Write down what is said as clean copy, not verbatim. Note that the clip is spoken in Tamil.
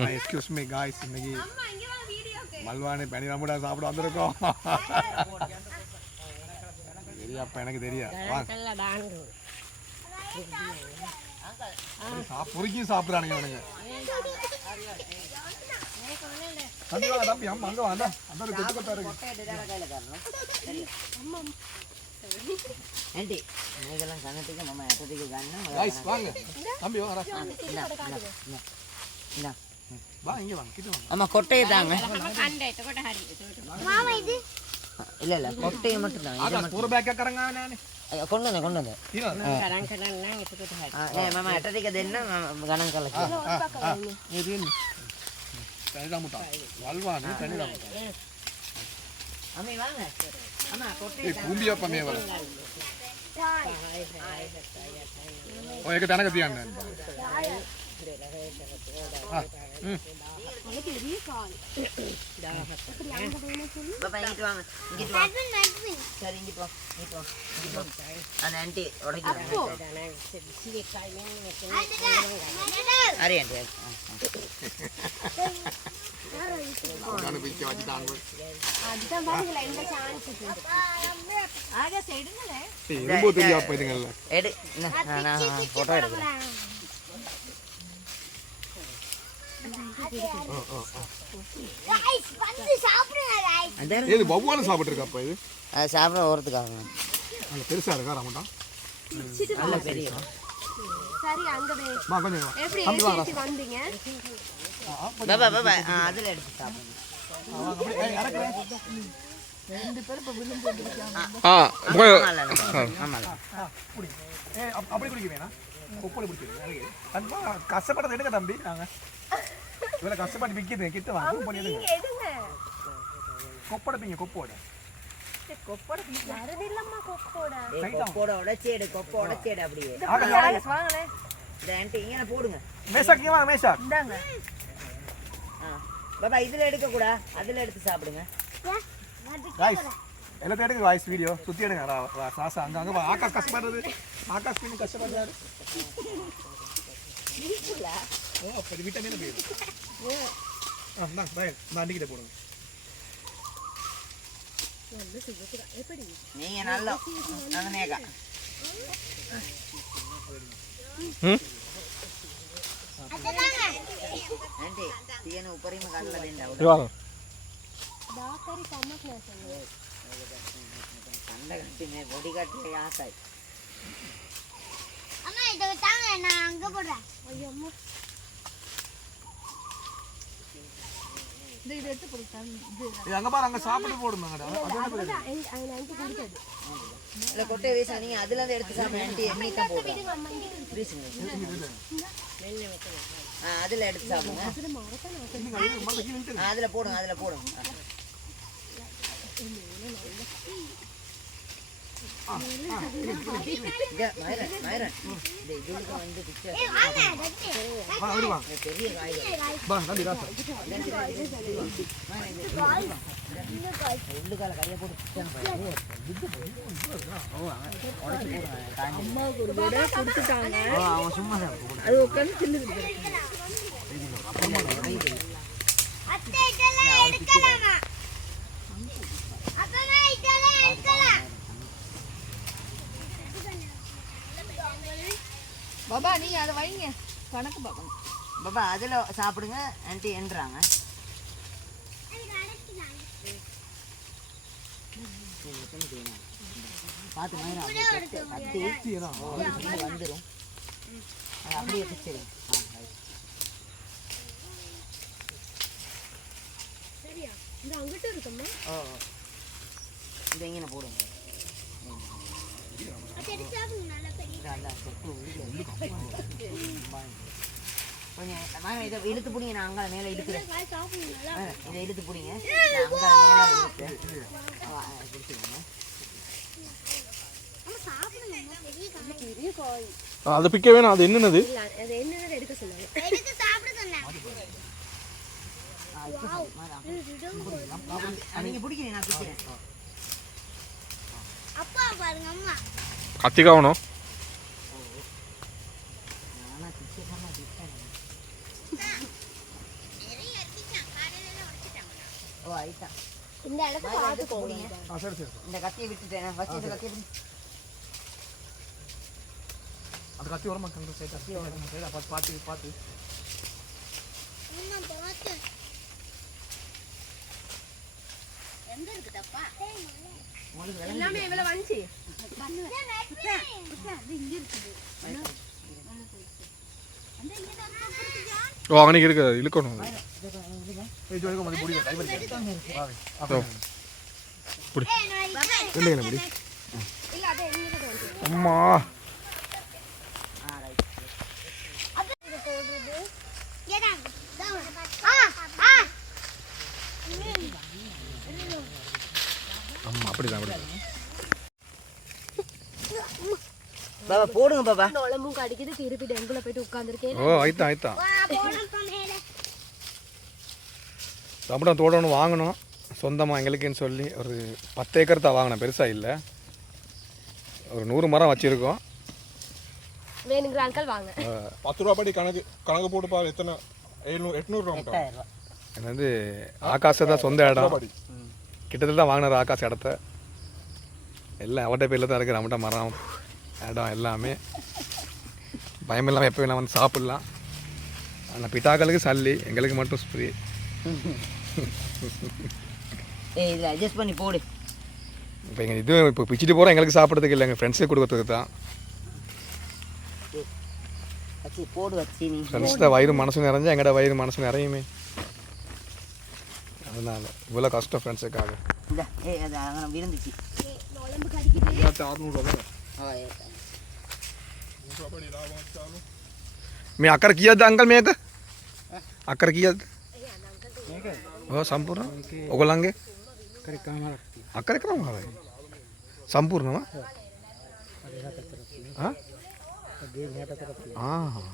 எக்ஸ்கியூஸ் மீ காய்ஸ், இன்னைக்கு மல்வானி பனி ரமுடா சாப்பிட வந்திருக்கோம். தெரியாப்பா, எனக்கு தெரியா. பொறுக்கியும் சாப்பிட்றானுங்க அவனுங்க. தம்பி அம்மா அங்கே வாண்டா, அந்த ஒரு கொத்து கொத்தா இருக்கு. வாங்க தம்பி வா, இங்க வாங்க, கிட்ட வாங்க. அம்மா கொட்டையை தாங்க. இல்ல இல்ல கொட்டையை மட்டும் தான். ஒரு பேக்கா கரங்க நானே கொண்டு வந்து கொண்டு வந்து மாமா எட்டதிக்கு தென்ன கணம் கலக்கு இது தனிதாமுட்டா வல்வானு தனிதாமுட்டா அம்மே வாங்க அம்மா கொட்டை பூம்பியா பண்ணே வர ஓ ஏக தனக தியாங்க எனக்கு பெரிய கால் பாப்பா இங்க வாங்க இங்க வா சரி இங்க போ இங்க போ அந்த ஆன்ட்டி உடைக்குறாங்க அரே ஆன்ட்டி நான் பிச்சை வச்சிட்டாங்க அதுதான் பாருங்க இந்த சான்ஸ் இருக்கு ஆக சைடுங்களே ரொம்ப தெரியா போய்டுங்கல்ல எடு நான் போட்டோ எடுக்கிறேன் गाइस வந்து சாப்பிடுங்க गाइस இது வவ்வால சாப்பிட்டு இருக்காப்பா இது சாப்பிட ஓரத்துக்காக அந்த பெருசா இருக்கா ரமண்டா நல்ல பெரிய சரி அங்க வே மா கொஞ்சம் எப்படி ஏசி வந்தீங்க பாபா பாபா அதுல எடுத்து சாப்பிடுங்க அப்படியே அரக்குறேன் ரெண்டு பேர் இப்ப விழுந்து போட்டுருக்காங்க ஆமா குடி அப்படி குடிக்கிறேனா கொப்பளை குடிக்கிறேன் அன்பா கஷ்டப்பட்டது எடுங்க தம்பி நாங்க இவள கஷ்டப்பட்டு விக்கிது கிட்ட வாங்க பண்ணிடுங்க எடுங்க கொப்பட பீங்க கொப்போட கொப்போட வரதில்லம்மா கொப்போட கொப்போட உடைச்சேடு கொப்ப உடைச்சேடு அப்படியே வாங்களே இந்த ஆன்ட்டி இங்க போடுங்க மேஷாக் இங்க வாங்க மேஷாக் இந்தாங்க பாபா இதுல எடுக்க கூட அதுல எடுத்து சாப்பிடுங்க गाइस எல்லாத்தையும் எடுங்க गाइस வீடியோ சுத்தி எடுங்க சாசா அங்க அங்க ஆகாஷ் கஷ்டப்படுறது ஆகாஷ் பின்ன கஷ்டப்படுறாரு இருக்குல ஓ அப்ப விட்டமின் பி நான் பை நான் டிக்கிட்ட போடுங்க எப்படி நீங்க நல்லா அங்கனேகா அததாங்க ஆன்ட்டி தீயன உப்பரிම ගන්නලා දෙන්න උඩ இவாங்க டாக்டரி கம்மක් නැසන්නේ කණ්ඩ ගatti මේ බොඩි කට්ටිය ආසයි அம்மா இத தாங்க நான் அங்க போடுறேன் ஐயோ அம்மா இது எடுத்து போடுறேன் இது அங்க பாரு அங்க சாப்பிட்டு போடுங்கடா அது அது ஆன்ட்டி குடிக்குது இல்ல கொட்டை வீசா நீங்க அதுல இருந்து எடுத்து சாப்பிடு ஆன்ட்டி எண்ணிக்கா போடுங்க அம்மா இங்க வீசுங்க அதுல எடுத்து சாப்பிடுங்க அதுல போடுங்க அதுல போடுங்க மயிரன் இந்த இதுக்கு வந்து பிக்சர் வா வருவா பெரிய காய் பா நம்பி ராசா உள்ளுக்கால கையை போட்டு அம்மாவுக்கு ஒரு விட கொடுத்துட்டாங்க அவன் சும்மா அது உட்கார்ந்து தின்னுது அத்தை இதெல்லாம் எடுக்கலாமா அப்பா இதெல்லாம் எடுக்கலாம் பாபா நீ அதை வைங்க கணக்கு பார்க்கணும் பாபா அதுல சாப்பிடுங்க ஆன்ட்டி என்றாங்க பார்த்து மயிரா வந்துடும் அப்படியே பிடிச்சிடும் சரியா இந்த அங்கிட்ட இருக்குமா ஓ இந்த இங்கே போடுங்க கொஞ்சம் இதை இழுத்து பிடிங்க நான் அங்கே மேலே இழுக்கிறேன் இதை இழுத்து பிடிங்க நான் அங்கே மேலே இழுக்கிறேன் அது பிக்க வேணாம் அது என்னது அது என்னது எடுக்க சொன்னாங்க எடுத்து சாப்பிட சொன்னாங்க நீங்க பிடிக்கிறீங்க நான் பிடிக்கிறேன் அப்பா பாருங்க அம்மா கத்தி காவணும் ஐட்டம் இந்த இடத்த பார்த்து போடுங்க. சரி சரி இந்த கத்தியை விட்டுட்டேன் ஃபர்ஸ்ட் இந்த கத்தியை விட்டு அந்த கத்தி ஓரமா கண்டு சரி கத்தி ஓரமா சரி பார்த்து பார்த்து எங்க இருக்கு தப்பா? உங்களுக்கு எல்லாமே இவ்வளவு வந்துச்சு. ஓ அன்னைக்கு இருக்கு இழுக்கணும் இது வரைக்கும் வந்து புடி டைவர் புடி இல்லைங்க புடி இல்ல அது எங்க வந்து. அம்மா அது இது போடுறது. ஏடாங்க. அம்மா அப்படிதான் அப்படிதான் பாபா போடுங்க பாபா நோளமும் கடிக்குது திருப்பி டெங்குல போயிட்டு உட்கார்ந்திருக்கேன். ஓ ஆயிட்டான் ஆயிட்டான் அப்படிதான் தோடணும் வாங்கணும் சொந்தமாக எங்களுக்குன்னு சொல்லி ஒரு 10 ஏக்கர் தான் வாங்கினேன் பெருசாக இல்லை ஒரு 100 மரம் வச்சுருக்கோம் வேணுங்கிற ஆட்கள் வாங்க. 10 ரூபா படி கணக்கு போட்டு பாரு எத்தனை 800 ரூபா மட்டும் 8000 ரூபாய் இது வந்து ஆகாச தான் சொந்த இடம் கிட்டத்தட்ட தான் வாங்கினார் ஆகாச இடத்த எல்லாம் அவட்ட பேரில் தான் இருக்குது நம்மகிட்ட மரம் இடம் எல்லாமே பயம் இல்லாமல் எப்போ வேணால் வந்து சாப்பிட்லாம் ஆனால் பிட்டாக்களுக்கு சல்லி எங்களுக்கு மட்டும் ஃப்ரீ ஏய் இதில் அட்ஜஸ்ட் பண்ணி போடு இப்போ எங்கள் இது இப்போ பிச்சுட்டு போகிறோம் எங்களுக்கு சாப்பிட்றதுக்கு இல்லை எங்கள் ஃப்ரெண்ட்ஸுக்கு கொடுக்கறதுக்கு தான் வச்சு போடு வச்சு நீ ஃப்ரெண்ட்ஸ்ட வயிறு மனசு நிறைஞ்சா எங்கள்ட வயிறு மனசு நிறையுமே அதனால இவ்வளோ கஷ்டம் ஃப்ரெண்ட்ஸுக்காக இந்த ஏய் அது அங்கே விருந்துச்சு நோளம்பு கடிக்குது. 600 ஓ ஏ मी अकर किया था अंकल मैं अकर किया हो संपूर्ण ओगलांगे अकर करा भाई संपूर्ण हाँ हाँ